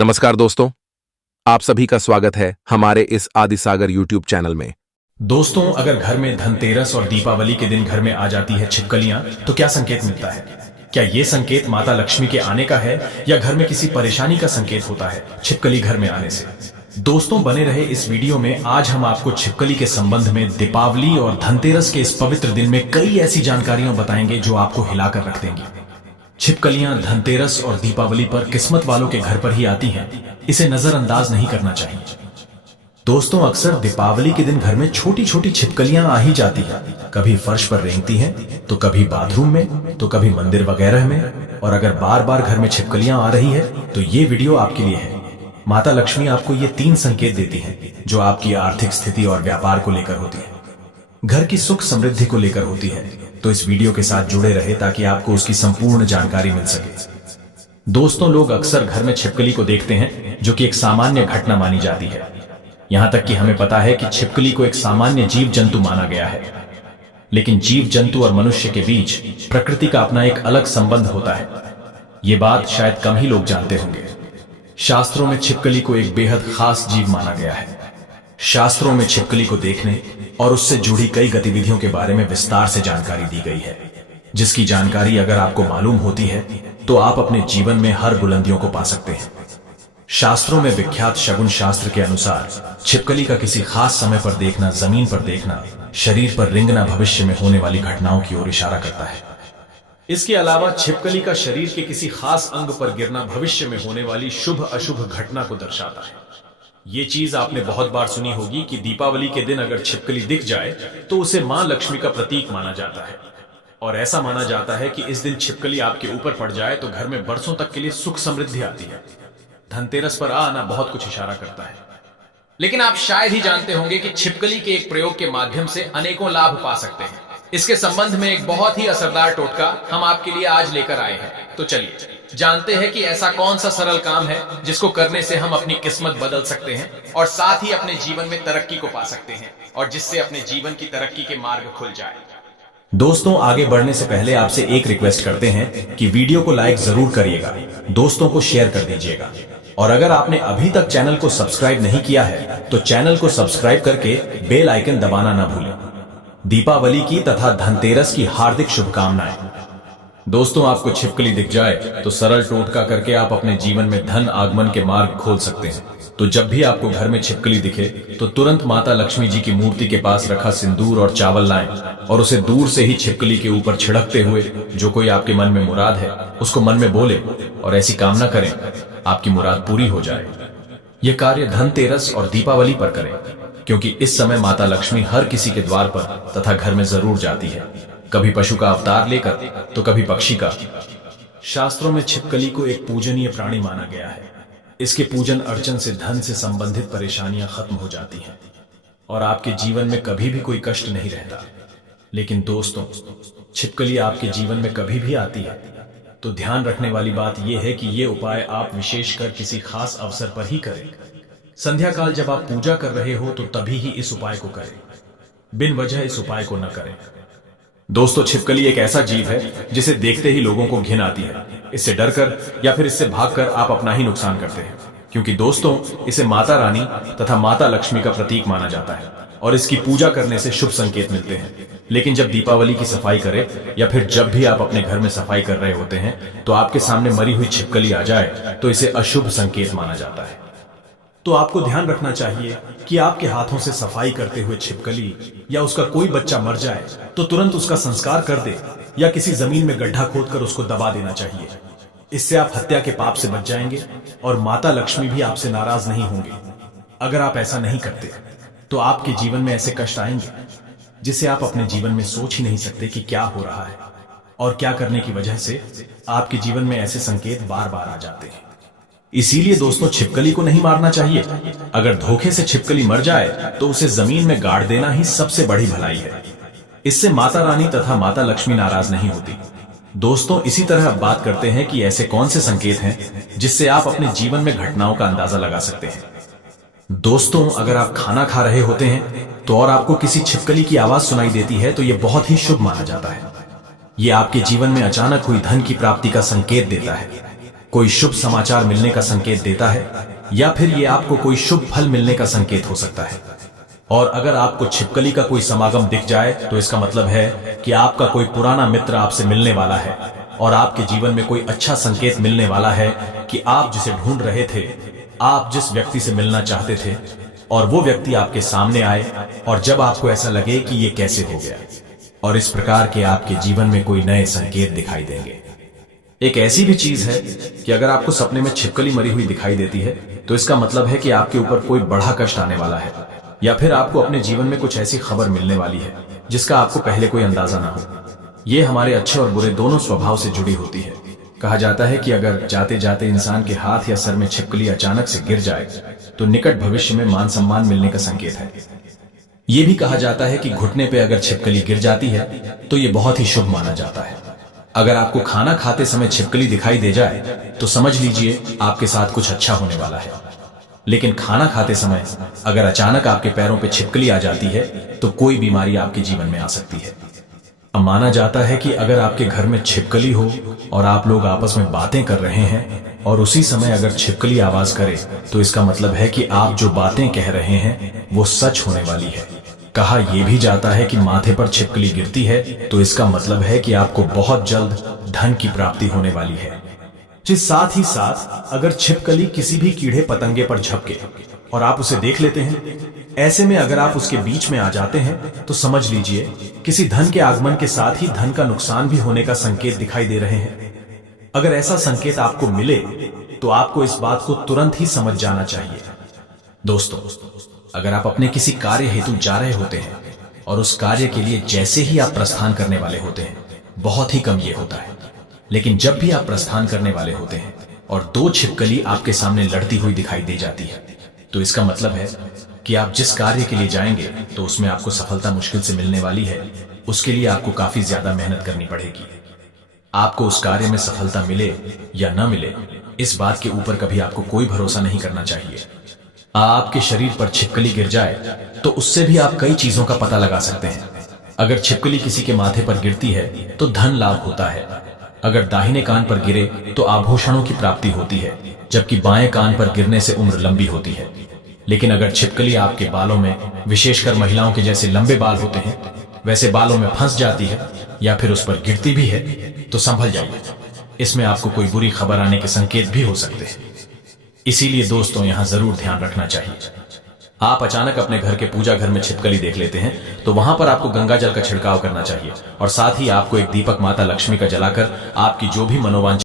नमस्कार दोस्तों, आप सभी का स्वागत है हमारे इस आदिसागर यूट्यूब चैनल में। दोस्तों, अगर घर में धनतेरस और दीपावली के दिन घर में आ जाती है छिपकलियां, तो क्या संकेत मिलता है? क्या ये संकेत माता लक्ष्मी के आने का है या घर में किसी परेशानी का संकेत होता है छिपकली घर में आने से? दोस्तों, बने रहे इस वीडियो में। आज हम आपको छिपकली के संबंध में दीपावली और धनतेरस के इस पवित्र दिन में कई ऐसी जानकारियां बताएंगे जो आपको हिलाकर रख देंगी। छिपकलियां धनतेरस और दीपावली पर किस्मत वालों के घर पर ही आती हैं, इसे नजरअंदाज नहीं करना चाहिए। दोस्तों, अक्सर दीपावली के दिन घर में छोटी छोटी छिपकलियां आ ही जाती हैं। कभी फर्श पर रेंगती हैं, तो कभी बाथरूम में, तो कभी मंदिर वगैरह में। और अगर बार बार घर में छिपकलियां आ रही है तो ये वीडियो आपके लिए है। माता लक्ष्मी आपको ये 3 संकेत देती है जो आपकी आर्थिक स्थिति और व्यापार को लेकर होती है, घर की सुख समृद्धि को लेकर होती है। तो इस वीडियो के साथ जुड़े रहे ताकि आपको उसकी संपूर्ण जानकारी मिल सके। दोस्तों, लोग अक्सर घर में छिपकली को देखते हैं, जो कि एक सामान्य घटना मानी जाती है। यहां तक कि हमें पता है कि छिपकली को एक सामान्य जीव जंतु माना गया है, लेकिन जीव जंतु और मनुष्य के बीच प्रकृति का अपना एक अलग संबंध होता है। ये बात शायद कम ही लोग जानते होंगे। शास्त्रों में छिपकली को एक बेहद खास जीव माना गया है। शास्त्रों में छिपकली को देखने और उससे जुड़ी कई गतिविधियों के बारे में विस्तार से जानकारी दी गई है, जिसकी जानकारी अगर आपको मालूम होती है तो आप अपने जीवन में हर बुलंदियों को पा सकते हैं। शास्त्रों में विख्यात शगुन शास्त्र के अनुसार छिपकली का किसी खास समय पर देखना, जमीन पर देखना, शरीर पर रेंगना भविष्य में होने वाली घटनाओं की ओर इशारा करता है। इसके अलावा छिपकली का शरीर के किसी खास अंग पर गिरना भविष्य में होने वाली शुभ अशुभ घटना को दर्शाता है। ये चीज आपने बहुत बार सुनी होगी कि दीपावली के दिन अगर छिपकली दिख जाए तो उसे मां लक्ष्मी का प्रतीक माना जाता है। और ऐसा माना जाता है कि इस दिन छिपकली आपके ऊपर पड़ जाए तो घर में बरसों तक के लिए सुख समृद्धि आती है। धनतेरस पर आना बहुत कुछ इशारा करता है। लेकिन आप शायद ही जानते होंगे कि छिपकली के एक प्रयोग के माध्यम से अनेकों लाभ पा सकते हैं। इसके संबंध में एक बहुत ही असरदार टोटका हम आपके लिए आज लेकर आए हैं। तो चलिए जानते हैं कि ऐसा कौन सा सरल काम है जिसको करने से हम अपनी किस्मत बदल सकते हैं और साथ ही अपने जीवन में तरक्की को पा सकते हैं, और जिससे अपने जीवन की तरक्की के मार्ग खुल जाए। दोस्तों, आगे बढ़ने से पहले आपसे एक रिक्वेस्ट करते हैं कि वीडियो को लाइक जरूर करिएगा, दोस्तों को शेयर कर दीजिएगा, और अगर आपने अभी तक चैनल को सब्सक्राइब नहीं किया है तो चैनल को सब्सक्राइब करके बेल आइकन दबाना ना भूलें। दीपावली की तथा धनतेरस की हार्दिक शुभकामनाएं। दोस्तों, आपको छिपकली दिख जाए तो सरल टोटका करके आप अपने जीवन में धन आगमन के मार्ग खोल सकते हैं। तो जब भी आपको घर में छिपकली दिखे तो तुरंत माता लक्ष्मी जी की मूर्ति के पास रखा सिंदूर और चावल लाएं और उसे दूर से ही छिपकली के ऊपर छिड़कते हुए जो कोई आपके मन में मुराद है उसको मन में बोले और ऐसी कामना करें आपकी मुराद पूरी हो जाए। यह कार्य धनतेरस और दीपावली पर करें, क्योंकि इस समय माता लक्ष्मी हर किसी के द्वार पर तथा घर में जरूर जाती है, कभी पशु का अवतार लेकर तो कभी पक्षी का। शास्त्रों में छिपकली को एक पूजनीय प्राणी माना गया है। इसके पूजन अर्चन से धन से संबंधित परेशानियां खत्म हो जाती हैं और आपके जीवन में कभी भी कोई कष्ट नहीं रहता। लेकिन दोस्तों, छिपकली आपके जीवन में कभी भी आती है तो ध्यान रखने वाली बात यह है कि ये उपाय आप विशेषकर किसी खास अवसर पर ही करें। संध्या काल जब आप पूजा कर रहे हो तो तभी ही इस उपाय को करें, बिन वजह इस उपाय को न करें। दोस्तों, छिपकली एक ऐसा जीव है जिसे देखते ही लोगों को घिन आती है। इससे डरकर या फिर इससे भागकर आप अपना ही नुकसान करते हैं, क्योंकि दोस्तों, इसे माता रानी तथा माता लक्ष्मी का प्रतीक माना जाता है और इसकी पूजा करने से शुभ संकेत मिलते हैं। लेकिन जब दीपावली की सफाई करें या फिर जब भी आप अपने घर में सफाई कर रहे होते हैं तो आपके सामने मरी हुई छिपकली आ जाए तो इसे अशुभ संकेत माना जाता है। तो आपको ध्यान रखना चाहिए कि आपके हाथों से सफाई करते हुए छिपकली या उसका कोई बच्चा मर जाए तो तुरंत उसका संस्कार कर दे या किसी जमीन में गड्ढा खोदकर उसको दबा देना चाहिए। इससे आप हत्या के पाप से बच जाएंगे और माता लक्ष्मी भी आपसे नाराज नहीं होंगे। अगर आप ऐसा नहीं करते तो आपके जीवन में ऐसे कष्ट आएंगे जिसे आप अपने जीवन में सोच ही नहीं सकते कि क्या हो रहा है और क्या करने की वजह से आपके जीवन में ऐसे संकेत बार बार आ जाते हैं। इसीलिए दोस्तों, छिपकली को नहीं मारना चाहिए। अगर धोखे से छिपकली मर जाए तो उसे जमीन में गाड़ देना ही सबसे बड़ी भलाई है। इससे माता रानी तथा माता लक्ष्मी नाराज नहीं होती। दोस्तों, इसी तरह अब बात करते हैं कि ऐसे कौन से संकेत हैं जिससे आप अपने जीवन में घटनाओं का अंदाजा लगा सकते हैं। दोस्तों, अगर आप खाना खा रहे होते हैं तो और आपको किसी छिपकली की आवाज सुनाई देती है तो यह बहुत ही शुभ माना जाता है। यह आपके जीवन में अचानक हुई धन की प्राप्ति का संकेत देता है। कोई शुभ समाचार मिलने का संकेत देता है या फिर ये आपको कोई शुभ फल मिलने का संकेत हो सकता है। और अगर आपको छिपकली का कोई समागम दिख जाए तो इसका मतलब है कि आपका कोई पुराना मित्र आपसे मिलने वाला है और आपके जीवन में कोई अच्छा संकेत मिलने वाला है कि आप जिसे ढूंढ रहे थे, आप जिस व्यक्ति से मिलना चाहते थे, और वो व्यक्ति आपके सामने आए। और जब आपको ऐसा लगे कि ये कैसे हो गया, और इस प्रकार के आपके जीवन में कोई नए संकेत दिखाई देंगे। एक ऐसी भी चीज है कि अगर आपको सपने में छिपकली मरी हुई दिखाई देती है तो इसका मतलब है कि आपके ऊपर कोई बड़ा कष्ट आने वाला है, या फिर आपको अपने जीवन में कुछ ऐसी खबर मिलने वाली है जिसका आपको पहले कोई अंदाजा ना हो। ये हमारे अच्छे और बुरे दोनों स्वभाव से जुड़ी होती है। कहा जाता है कि अगर जाते जाते इंसान के हाथ या सर में छिपकली अचानक से गिर जाए तो निकट भविष्य में मान सम्मान मिलने का संकेत है। यह भी कहा जाता है कि घुटने पे अगर छिपकली गिर जाती है तो यह बहुत ही शुभ माना जाता है। अगर आपको खाना खाते समय छिपकली दिखाई दे जाए तो समझ लीजिए आपके साथ कुछ अच्छा होने वाला है। लेकिन खाना खाते समय अगर अचानक आपके पैरों पे छिपकली आ जाती है तो कोई बीमारी आपके जीवन में आ सकती है। अब माना जाता है कि अगर आपके घर में छिपकली हो और आप लोग आपस में बातें कर रहे हैं और उसी समय अगर छिपकली आवाज करे तो इसका मतलब है कि आप जो बातें कह रहे हैं वो सच होने वाली है। कहा यह भी जाता है कि माथे पर छिपकली गिरती है तो इसका मतलब है कि आपको बहुत जल्द धन की प्राप्ति होने वाली है। साथ ही साथ अगर छिपकली किसी भी कीड़े पतंगे पर झपके और आप उसे देख लेते हैं, ऐसे में अगर आप उसके बीच में आ जाते हैं तो समझ लीजिए किसी धन के आगमन के साथ ही धन का नुकसान भी होने का संकेत दिखाई दे रहे हैं। अगर ऐसा संकेत आपको मिले तो आपको इस बात को तुरंत ही समझ जाना चाहिए। दोस्तों, अगर आप अपने किसी कार्य हेतु जा रहे होते हैं और उस कार्य के लिए जैसे ही आप प्रस्थान करने वाले होते हैं, बहुत ही कम ये होता है, लेकिन जब भी आप प्रस्थान करने वाले होते हैं और दो छिपकली आपके सामने लड़ती हुई दिखाई दे जाती है तो इसका मतलब है कि आप जिस कार्य के लिए जाएंगे तो उसमें आपको सफलता मुश्किल से मिलने वाली है। उसके लिए आपको काफी ज्यादा मेहनत करनी पड़ेगी। आपको उस कार्य में सफलता मिले या न मिले, इस बात के ऊपर कभी आपको कोई भरोसा नहीं करना चाहिए। आपके शरीर पर छिपकली गिर जाए तो उससे भी आप कई चीजों का पता लगा सकते हैं। अगर छिपकली किसी के माथे पर गिरती है तो धन लाभ होता है। अगर दाहिने कान पर गिरे तो आभूषणों की प्राप्ति होती है, जबकि बाएं कान पर गिरने से उम्र लंबी होती है। लेकिन अगर छिपकली आपके बालों में, विशेषकर महिलाओं के जैसे लंबे बाल होते हैं, वैसे बालों में फंस जाती है या फिर उस पर गिरती भी है तो संभल जाइए, इसमें आपको कोई बुरी खबर आने के संकेत भी हो सकते हैं। इसीलिए दोस्तों, यहां जरूर ध्यान रखना चाहिए। आप अचानक अपने घर के पूजा घर में छिपकली देख लेते हैं तो वहां पर आपको गंगा जल का छिड़काव करना चाहिए और साथ ही आपको एक दीपक माता लक्ष्मी का जलाकर आपकी जो भी मनोवांछा